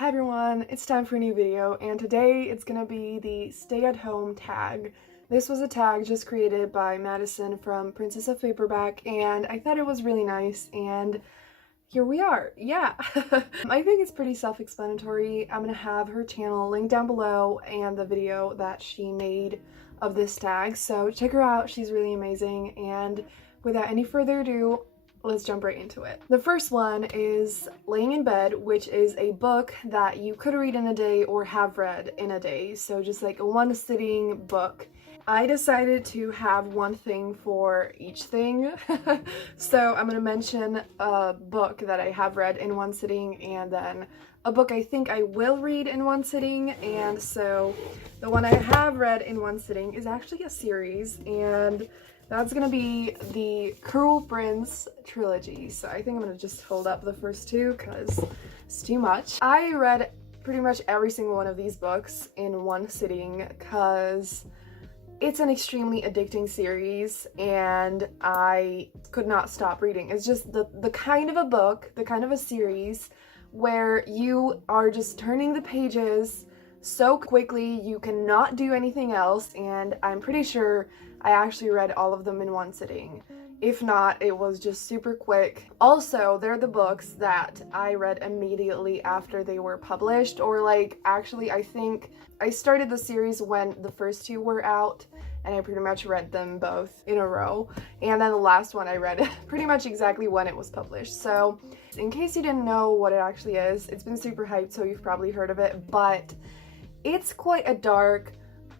Hi everyone, it's time for a new video, and today it's gonna be the stay at home tag. This was a tag just created by Madison from Princess of Paperback, and I thought it was really nice, and here we are. Yeah. I think it's pretty self-explanatory. I'm gonna have her channel linked down below and the video that she made of this tag, so check her out. She's really amazing, and without any further ado, let's jump right into it. The first one is Laying in Bed, which is a book that you could read in a day or have read in a day, so just like a one-sitting book. I decided to have one thing for each thing. So I'm gonna mention a book that I have read in one sitting and then a book I think I will read in one sitting. And so the one I have read in one sitting is actually a series, and that's gonna be the Cruel Prince trilogy. So I think I'm gonna just hold up the first two because it's too much. I read pretty much every single one of these books in one sitting because it's an extremely addicting series and I could not stop reading. It's just the kind of a book, the kind of a series where you are just turning the pages so quickly you cannot do anything else, and I'm pretty sure I actually read all of them in one sitting. If not, it was just super quick. Also, they're the books that I read immediately after they were published, or like, actually, I think I started the series when the first two were out, and I pretty much read them both in a row. And then the last one I read pretty much exactly when it was published. So in case you didn't know what it actually is, it's been super hyped, so you've probably heard of it, but it's quite a dark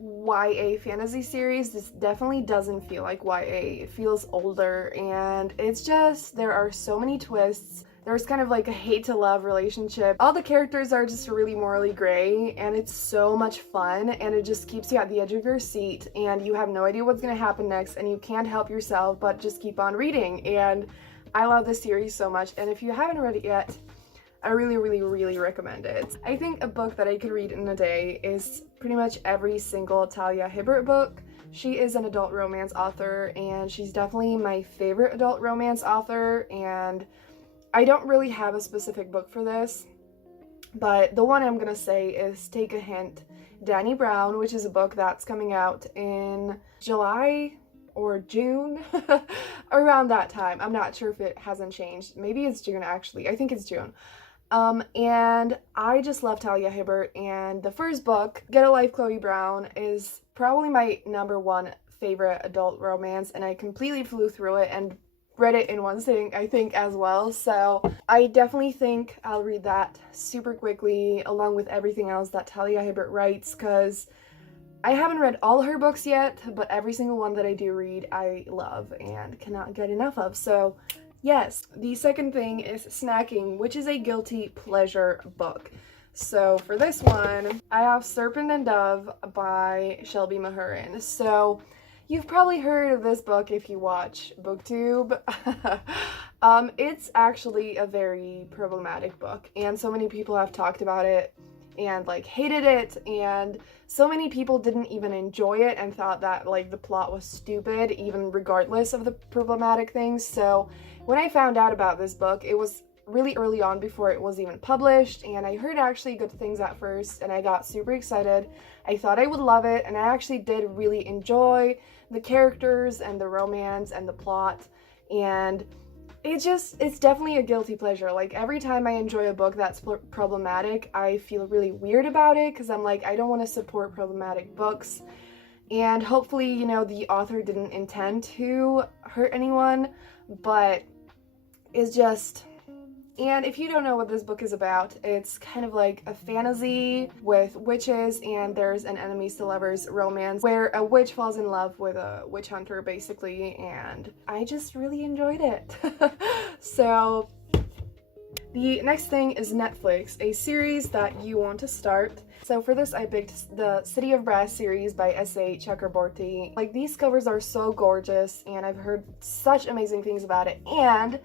YA fantasy series. This definitely doesn't feel like YA. It feels older, and it's just, there are so many twists. There's kind of like a hate to love relationship. All the characters are just really morally gray, and it's so much fun, and it just keeps you at the edge of your seat, and you have no idea what's gonna happen next, and you can't help yourself but just keep on reading. And I love this series so much, and if you haven't read it yet, I really recommend it. I think a book that I could read in a day is pretty much every single Talia Hibbert book. She is an adult romance author, and she's definitely my favorite adult romance author, and I don't really have a specific book for this, but the one I'm gonna say is Take a Hint, Danny Brown, which is a book that's coming out in July or June, around that time. I'm not sure if it hasn't changed. Maybe it's June actually. I think it's June. And I just love Talia Hibbert, and the first book, Get a Life, Chloe Brown, is probably my #1 favorite adult romance, and I completely flew through it and read it in one sitting, I think, as well. So I definitely think I'll read that super quickly along with everything else that Talia Hibbert writes, because I haven't read all her books yet, but every single one that I do read I love and cannot get enough of. So yes. The second thing is Snacking, which is a guilty pleasure book. So for this one, I have Serpent and Dove by Shelby Mahurin. So you've probably heard of this book if you watch BookTube. It's actually a very problematic book, and so many people have talked about it and like hated it, and so many people didn't even enjoy it and thought that like the plot was stupid, even regardless of the problematic things. So when I found out about this book, it was really early on before it was even published, and I heard actually good things at first, and I got super excited. I thought I would love it, and I actually did really enjoy the characters and the romance and the plot, and it's definitely a guilty pleasure. Like, every time I enjoy a book that's problematic, I feel really weird about it, because I'm like, I don't want to support problematic books, and hopefully, you know, the author didn't intend to hurt anyone, but it's just... And if you don't know what this book is about, it's kind of like a fantasy with witches, and there's an enemies to lovers romance where a witch falls in love with a witch hunter, basically, and I just really enjoyed it. So the next thing is Netflix, a series that you want to start. So for this, I picked the City of Brass series by S.A. Chakraborty. Like, these covers are so gorgeous, and I've heard such amazing things about it, and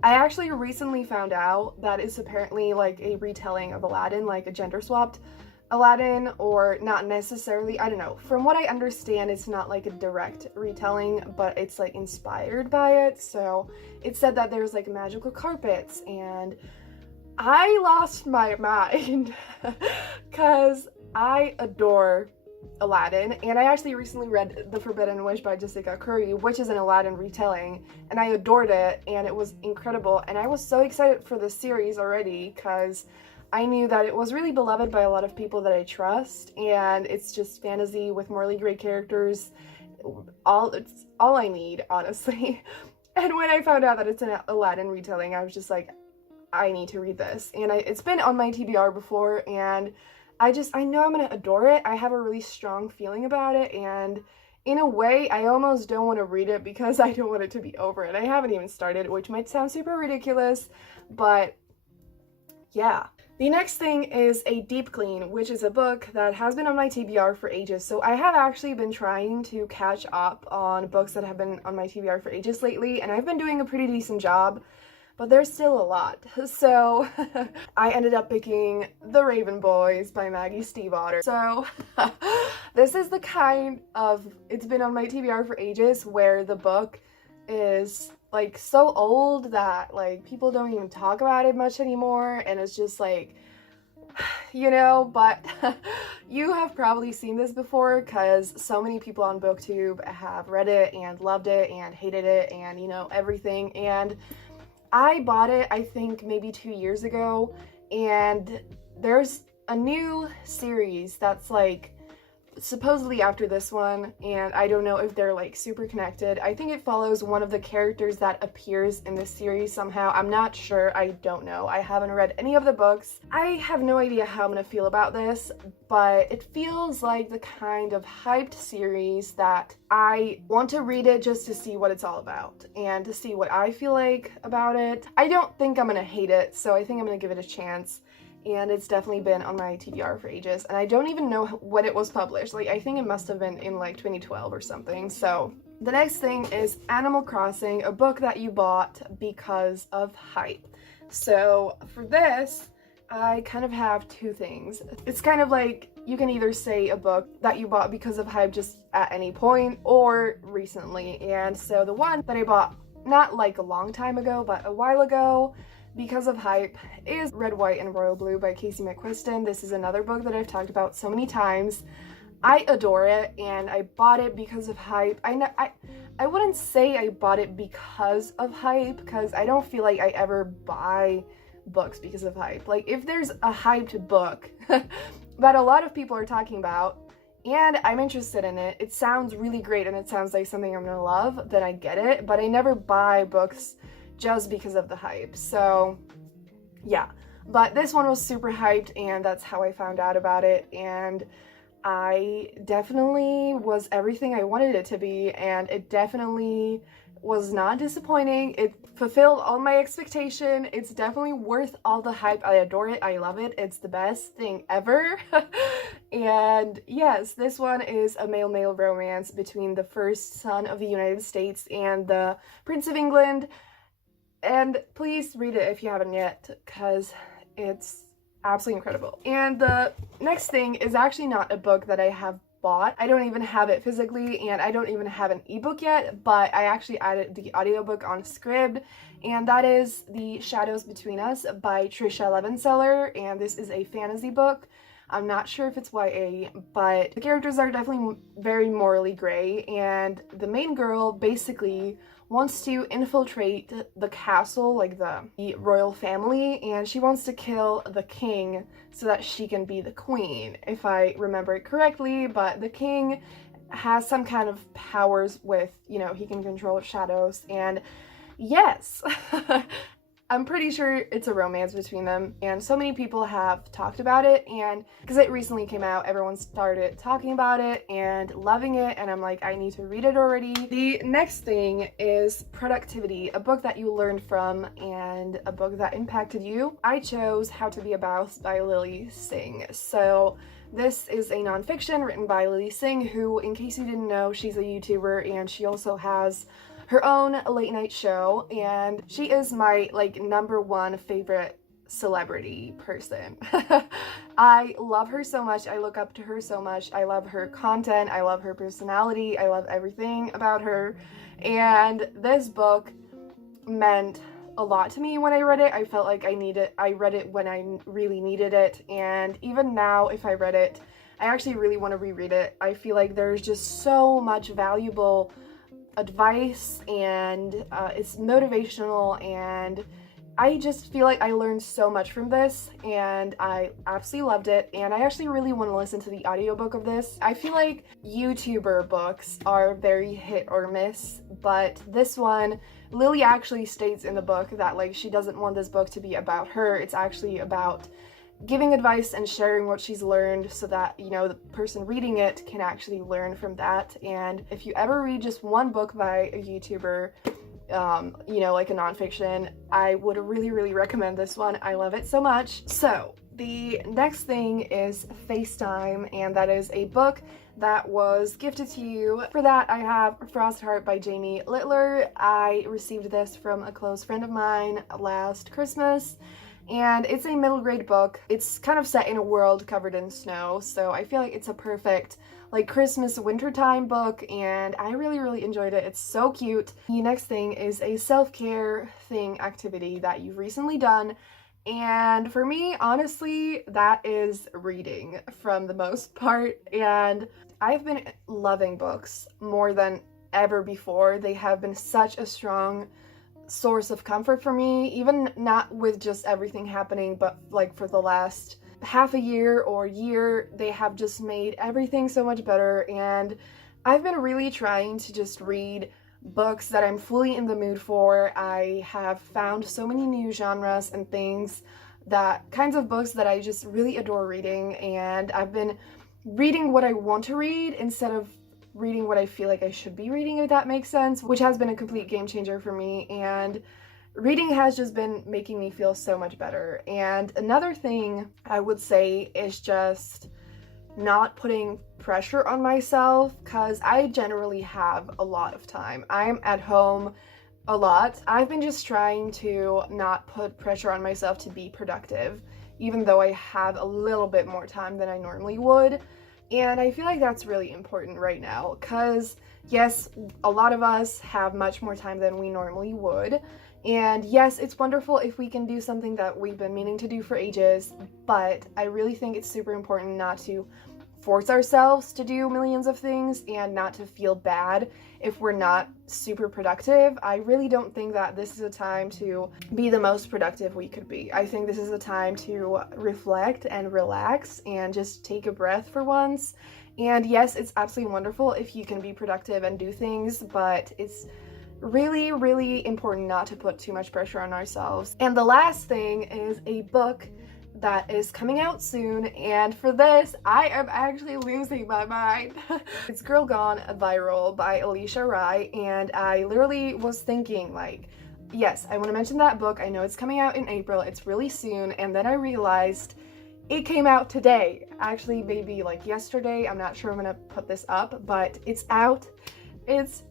I actually recently found out that it's apparently like a retelling of Aladdin, like a gender-swapped Aladdin, or not necessarily, I don't know. From what I understand, it's not like a direct retelling, but it's like inspired by it. So it said that there's like magical carpets and I lost my mind because I adore Aladdin, and I actually recently read The Forbidden Wish by Jessica Curry, which is an Aladdin retelling, and I adored it, and it was incredible, and I was so excited for the series already because I knew that it was really beloved by a lot of people that I trust, and it's just fantasy with morally great characters. It's all I need, honestly. And when I found out that it's an Aladdin retelling, I was just like, I need to read this. And it's been on my TBR before, and I know I'm gonna adore it. I have a really strong feeling about it, and in a way, I almost don't want to read it because I don't want it to be over, and I haven't even started, which might sound super ridiculous, but yeah. The next thing is a deep clean, which is a book that has been on my TBR for ages. So I have actually been trying to catch up on books that have been on my TBR for ages lately, and I've been doing a pretty decent job, but there's still a lot. So I ended up picking The Raven Boys by Maggie Stiefvater. So this is the kind of, it's been on my TBR for ages, where the book is like so old that like people don't even talk about it much anymore, and it's just like, you know, but you have probably seen this before because so many people on BookTube have read it and loved it and hated it and, you know, everything. And I bought it, I think maybe 2 years ago, and there's a new series that's like supposedly after this one, and I don't know if they're like super connected. I think it follows one of the characters that appears in this series somehow. I'm not sure, I don't know. I haven't read any of the books. I have no idea how I'm gonna feel about this, but it feels like the kind of hyped series that I want to read it just to see what it's all about and to see what I feel like about it. I don't think I'm gonna hate it, so I think I'm gonna give it a chance. And it's definitely been on my TBR for ages, and I don't even know when it was published. Like, I think it must have been in like 2012 or something. So the next thing is Animal Crossing, a book that you bought because of hype. So for this, I kind of have two things. It's kind of like, you can either say a book that you bought because of hype just at any point or recently. And so the one that I bought not like a long time ago, but a while ago, because of hype, is Red, White, and Royal Blue by Casey McQuiston. This is another book that I've talked about so many times. I adore it, and I bought it because of hype. I wouldn't say I bought it because of hype, because I don't feel like I ever buy books because of hype. Like, if there's a hyped book that a lot of people are talking about, and I'm interested in it, it sounds really great, and it sounds like something I'm gonna love, then I get it, but I never buy books just because of the hype. So yeah, but this one was super hyped, and that's how I found out about it, and I definitely was everything I wanted it to be, and it definitely was not disappointing. It fulfilled all my expectation. It's definitely worth all the hype. I adore it. I love it. It's the best thing ever. And yes, this one is a male-male romance between the first son of the United States and the Prince of England. And please read it if you haven't yet, because it's absolutely incredible. And the next thing is actually not a book that I have bought. I don't even have it physically, and I don't even have an ebook yet, but I actually added the audiobook on Scribd, and that is The Shadows Between Us by Trisha Levenseller, and this is a fantasy book. I'm not sure if it's YA, but the characters are definitely very morally gray, and the main girl basically wants to infiltrate the castle, like the royal family, and she wants to kill the king so that she can be the queen, if I remember it correctly. But the king has some kind of powers with, you know, he can control shadows, and yes, I'm pretty sure it's a romance between them, and so many people have talked about it, and because it recently came out, everyone started talking about it and loving it, and I'm like, I need to read it already. The next thing is Productivity, a book that you learned from and a book that impacted you. I chose How to Be a Boss by Lily Singh. So this is a nonfiction written by Lily Singh, who, in case you didn't know, she's a YouTuber, and she also has her own late night show, and she is my like #1 favorite celebrity person. I love her so much. I look up to her so much. I love her content. I love her personality. I love everything about her. And this book meant a lot to me when I read it. I felt like I read it when I really needed it, and even now if I read it, I actually really want to reread it. I feel like there's just so much valuable advice, and it's motivational, and I just feel like I learned so much from this, and I absolutely loved it, and I actually really want to listen to the audiobook of this. I feel like YouTuber books are very hit or miss, but this one, Lily actually states in the book that like she doesn't want this book to be about her. It's actually about giving advice and sharing what she's learned so that, you know, the person reading it can actually learn from that. And if you ever read just one book by a YouTuber, you know, like a nonfiction, I would really recommend this one. I love it so much. So the next thing is Facetime, and that is a book that was gifted to you. For that, I have Frost Heart by Jamie Littler. I received this from a close friend of mine last Christmas, and it's a middle grade book. It's kind of set in a world covered in snow, so I feel like it's a perfect like Christmas wintertime book, and I really enjoyed it. It's so cute. The next thing is a self-care thing activity that you've recently done, and for me, honestly, that is reading from the most part, and I've been loving books more than ever before. They have been such a strong source of comfort for me, even not with just everything happening, but like for the last half a year or year, they have just made everything so much better. And I've been really trying to just read books that I'm fully in the mood for. I have found so many new genres and things, that kinds of books that I just really adore reading, and I've been reading what I want to read instead of reading what I feel like I should be reading, if that makes sense, which has been a complete game changer for me. And reading has just been making me feel so much better. And another thing I would say is just not putting pressure on myself, because I generally have a lot of time. I'm at home a lot. I've been just trying to not put pressure on myself to be productive, even though I have a little bit more time than I normally would. And I feel like that's really important right now, because yes, a lot of us have much more time than we normally would. And yes, it's wonderful if we can do something that we've been meaning to do for ages, but I really think it's super important not to force ourselves to do millions of things and not to feel bad if we're not super productive. I really don't think that this is a time to be the most productive we could be. I think this is a time to reflect and relax and just take a breath for once. And yes, it's absolutely wonderful if you can be productive and do things, but it's really important not to put too much pressure on ourselves. And the last thing is a book that is coming out soon, and for this I am actually losing my mind. It's Girl Gone Viral by Alicia Rai, and I literally was thinking like, yes, I want to mention that book. I know it's coming out in April, it's really soon, and then I realized it came out today, actually maybe like yesterday. I'm not sure I'm gonna put this up, but it's out. It's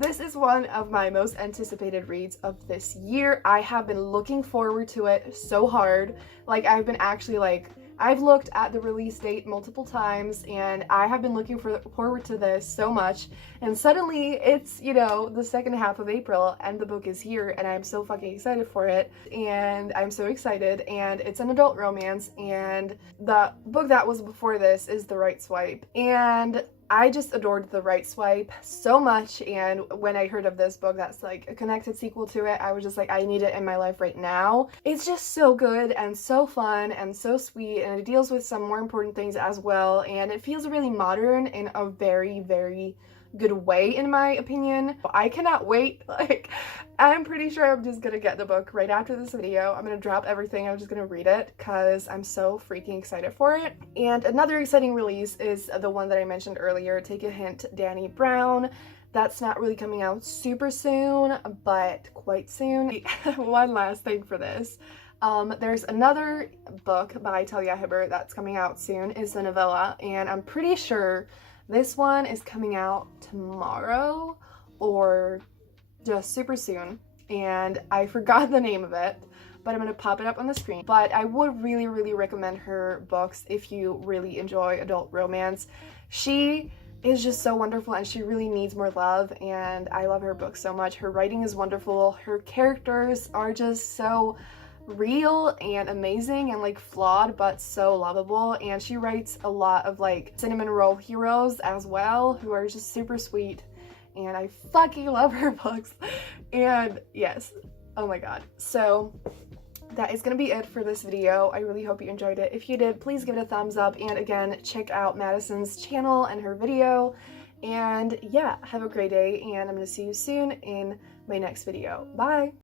this is one of my most anticipated reads of this year. I have been looking forward to it so hard. Like, I've been actually like, I've looked at the release date multiple times, and I have been looking forward to this so much, and suddenly it's, you know, the second half of April and the book is here, and I'm so fucking excited for it, and I'm so excited. And it's an adult romance, and the book that was before this is The Right Swipe, and I just adored The Right Swipe so much, and when I heard of this book that's like a connected sequel to it, I was just like, I need it in my life right now. It's just so good and so fun and so sweet, and it deals with some more important things as well, and it feels really modern in a very good way, in my opinion. I cannot wait. Like, I'm pretty sure I'm just gonna get the book right after this video. I'm gonna drop everything, I'm just gonna read it because I'm so freaking excited for it. And another exciting release is the one that I mentioned earlier, Take a Hint, Danny Brown. That's not really coming out super soon, but quite soon. One last thing for this. There's another book by Talia Hibbert that's coming out soon. It's a novella, and I'm pretty sure this one is coming out tomorrow or just super soon, and I forgot the name of it, but I'm gonna pop it up on the screen. But I would really recommend her books if you really enjoy adult romance. She is just so wonderful, and she really needs more love, and I love her book so much. Her writing is wonderful. Her characters are just so real and amazing and like flawed but so lovable, and she writes a lot of like cinnamon roll heroes as well who are just super sweet, and I fucking love her books. And yes, oh my god. So that is gonna be it for this video. I really hope you enjoyed it. If you did, please give it a thumbs up, and again, check out Madison's channel and her video. And yeah, have a great day, and I'm gonna see you soon in my next video. Bye!